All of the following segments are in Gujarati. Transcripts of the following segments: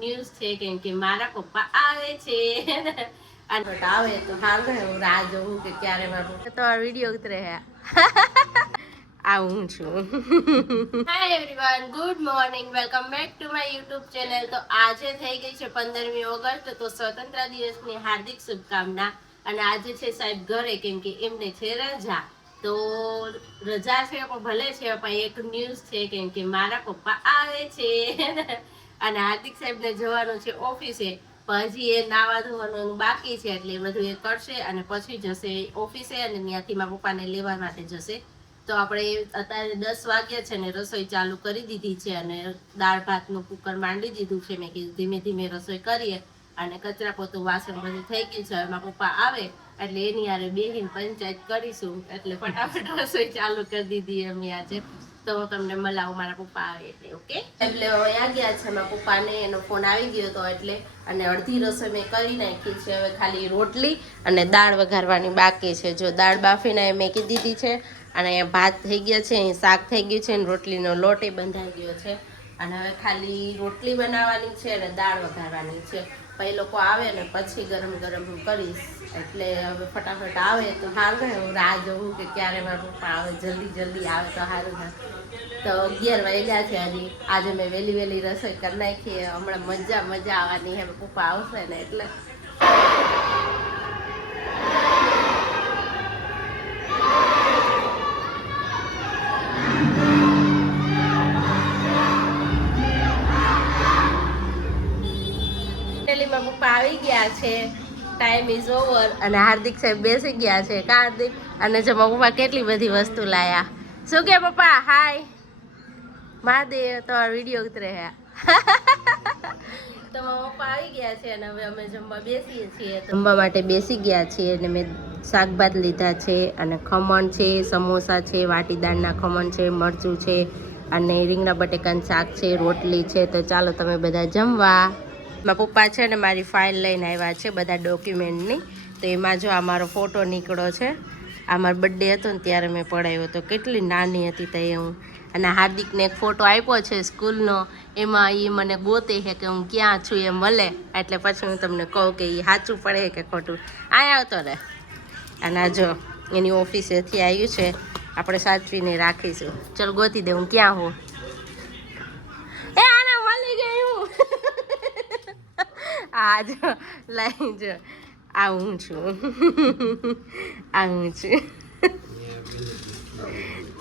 ન્યૂઝ છે કેમ કે મારા પપ્પા આવે છે અને આવે તો હાલ ને હું રાહ જોઉં કે ક્યારે મારું તમારો વિડીયો ઉતરે હે આવું છું. Hi everyone, good morning, welcome back to my YouTube channel. તો આજે થઈ ગઈ છે 15મી ઓગસ્ટ, તો સ્વતંત્ર દિવસની હાર્દિક શુભકામના. અને આજે છે સાહેબ ઘરે કેમ કે એમને છે રજા. તો રજા છે પણ ભલે છે પણ એક ન્યૂઝ છે કેમ કે મારા પપ્પા આવે છે અને હાર્દિક સાહેબને જવાનું છે ઓફિસે. પણ હજી એ નાવા ધોવાનું બાકી છે એટલે બધું એ કરશે અને પછી જશે ઓફિસે અને ત્યાંથી મારા પપ્પાને લેવા માટે જશે. તો આપણે અત્યારે 10 વાગ્યા છે ને રસોઈ ચાલુ કરી દીધી છે અને દાળ ભાતનું કુકર માંડી દીધું છે. મેં કીધું ધીમે ધીમે રસોઈ કરીએ અને કચરા પોતું વાસણ બધું થઈ ગયું છે. એમાં પપ્પા આવે એટલે એની હારે બેહીને પંચાયત કરીશું એટલે ફટાફટ રસોઈ ચાલુ કરી દીધી અમે આજે. તો તમને મળાવું મારા પપ્પા આવે એટલે. ઓકે, એટલે અહીંયા ગયા છે મારા પપ્પાને, એનો ફોન આવી ગયો હતો એટલે. અને અડધી રસોઈ મેં કરી નાખી છે. હવે ખાલી રોટલી અને દાળ વઘારવાની બાકી છે. જો દાળ બાફીને મેં કીધી દીધી છે અને અહીંયા ભાત થઈ ગયા છે, અહીં શાક થઈ ગયું છે અને રોટલીનો લોટ એ બંધાઈ ગયો છે. અને હવે ખાલી રોટલી બનાવવાની છે અને દાળ વઘારવાની છે. પછી લોકો આવે ને પછી ગરમ ગરમ હું કરીશ. એટલે હવે ફટાફટ આવે તો સારું ને, હું રાહ જોઉં કે ક્યારે મારા પપ્પા આવે, જલ્દી આવે તો સારું થાય. તો 11 વાગ્યા છે હજી. આજે મેં વહેલી રસોઈ કરી નાખી. હમણાં મજા આવવાની હે, પપ્પા આવશે ને એટલે. પપ્પા આવી ગયા છે, ટાઈમ ઇઝ ઓવર અને હાર્દિક સાહેબ બેસી ગયા છે. કા હાર્દિક? અને જો મારા પપ્પા કેટલી બધી વસ્તુ લાયા. શું કે પપ્પા? હાય મહાદેવ, તમારો વિડીયો ઉતરે હે. તો મારા પપ્પા આવી ગયા છે અને હવે અમે જમવા બેસીએ છીએ. જમવા માટે બેસી ગયા છીએ અને મેં શાકભાત લીધા છે અને ખમણ છે, સમોસા છે, વાટીદાળના ખમણ છે, મરચું છે અને રીંગણા બટેકાનું શાક છે, રોટલી છે. તો ચાલો તમે બધા જમવા. મારા પપ્પા છે ને મારી ફાઇલ લઈને આવ્યા છે બધા ડોક્યુમેન્ટની. તો એમાં જો આ મારો ફોટો નીકળો છે. આ મારો બર્થડે હતો ને ત્યારે મેં પડાવ્યો હતો, કેટલી નાની હતી તે હું. અને હાર્દિકને એક ફોટો આપ્યો છે સ્કૂલનો, એમાં એ મને ગોતે છે કે હું ક્યાં છું એ મળે એટલે પછી હું તમને કહું કે એ સાચું પડે કે ખોટું. અહીંયા આવતો રહે. અને જો એની ઓફિસેથી આવ્યું છે, આપણે સાચવીને રાખીશું. ચલ ગોતી દે હું ક્યાં હું. એ આને મળી ગયું. આજ લઈ જો આવું છું.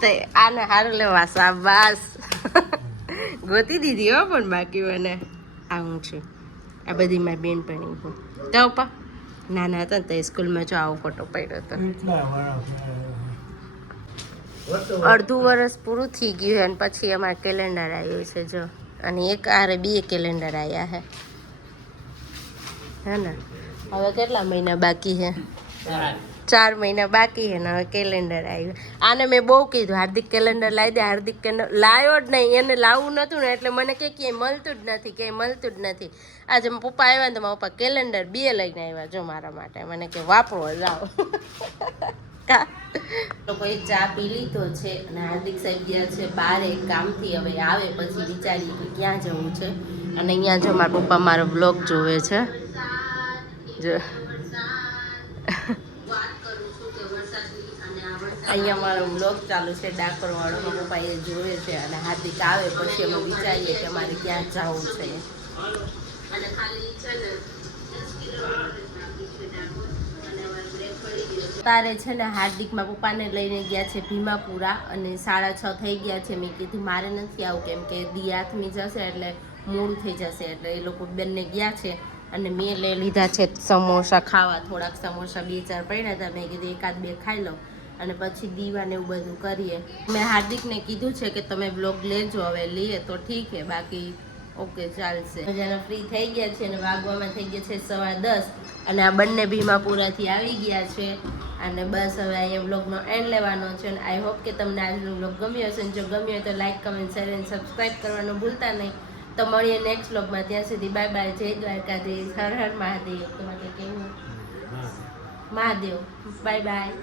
તો આને સારું લેવા શાબાશ. ગોતી દીધી હો પણ બાકી મને. આવું છું. આ બધી મારી બેનપણી હું. તો પપ્પા નાના હતા ને તો સ્કૂલમાં જો આવો ફોટો પડ્યો હતો. અડધું વર્ષ પૂરું થઈ ગયું અને પછી અમારે કેલેન્ડર આવ્યું છે જો. અને એક આરે 2 કેલેન્ડર આવ્યા હે ને. હવે કેટલા મહિના બાકી છે? 4 મહિના બાકી છે ને હવે કેલેન્ડર આવ્યું. આને મેં બહુ કીધું હાર્દિક કેલેન્ડર લાવી દે, હાર્દિક કેલેન્ડર લાવ્યો જ નહીં. એને લાવવું નહોતું ને એટલે મને ક્યાંય મળતું જ નથી. આજે મારા પપ્પા આવ્યા ને તો મારા પપ્પા કેલેન્ડર 2 લઈને આવ્યા જો મારા માટે. મને કે વાપરો જાઓ. લોકોએ ચા પી લીધો છે અને હાર્દિક સાહેબ ગયા છે બહાર એક કામથી. હવે આવે પછી વિચારીએ કે ક્યાં જવું છે. અને અહીંયા જો મારા પપ્પા મારો બ્લોગ જોવે છે જો. અહીંયા મારો બ્લોગ ચાલુ છે ડાકોર વાળો. મારા પપ્પા એ જોવે છે અને હાર્દિક આવે પછી અમે વિચારીએ કે અમારે ક્યાં જવું છે. અને ખાલી છે ને તારે છે ને હાર્દિક મારા પપ્પાને લઈને ગયા છે ભીમાપુરા અને 6:30 થઈ ગયા છે. મેં કીધું મારે નથી આવું કેમ કે દિયાથમી જશે એટલે મોડું થઈ જશે એટલે એ લોકો બંને ગયા છે. અને મેં લઈ લીધા છે સમોસા ખાવા. થોડાક સમોસા 2-4 પડ્યા હતા. મેં કીધું 1-2 ખાઈ લો અને પછી દીવાને એવું બધું કરીએ. મેં હાર્દિકને કીધું છે કે તમે બ્લોગ લેજો, હવે લઈએ તો ઠીક છે, બાકી ઓકે ચાલશે. જેને ફ્રી થઈ ગયા છે અને વાગવામાં થઈ ગયા છે 10:15 અને આ બંને ભીમાપુરાથી આવી ગયા છે. અને બસ હવે અહીંયા બ્લોગનો એન્ડ લેવાનો છે. અને આઈ હોપ કે તમને આજનો બ્લોગ ગમ્યો હશે. જો ગમ્યો હોય તો લાઈક, કમેન્ટ, શેર અને સબસ્ક્રાઈબ કરવાનું ભૂલતા નહીં. તો મળીએ નેક્સ્ટ બ્લોગમાં. ત્યાં સુધી બાય બાય. જય દ્વારકાધીશ. હર હર મહાદેવ. તમારે કેવું? મહાદેવ. Bye by.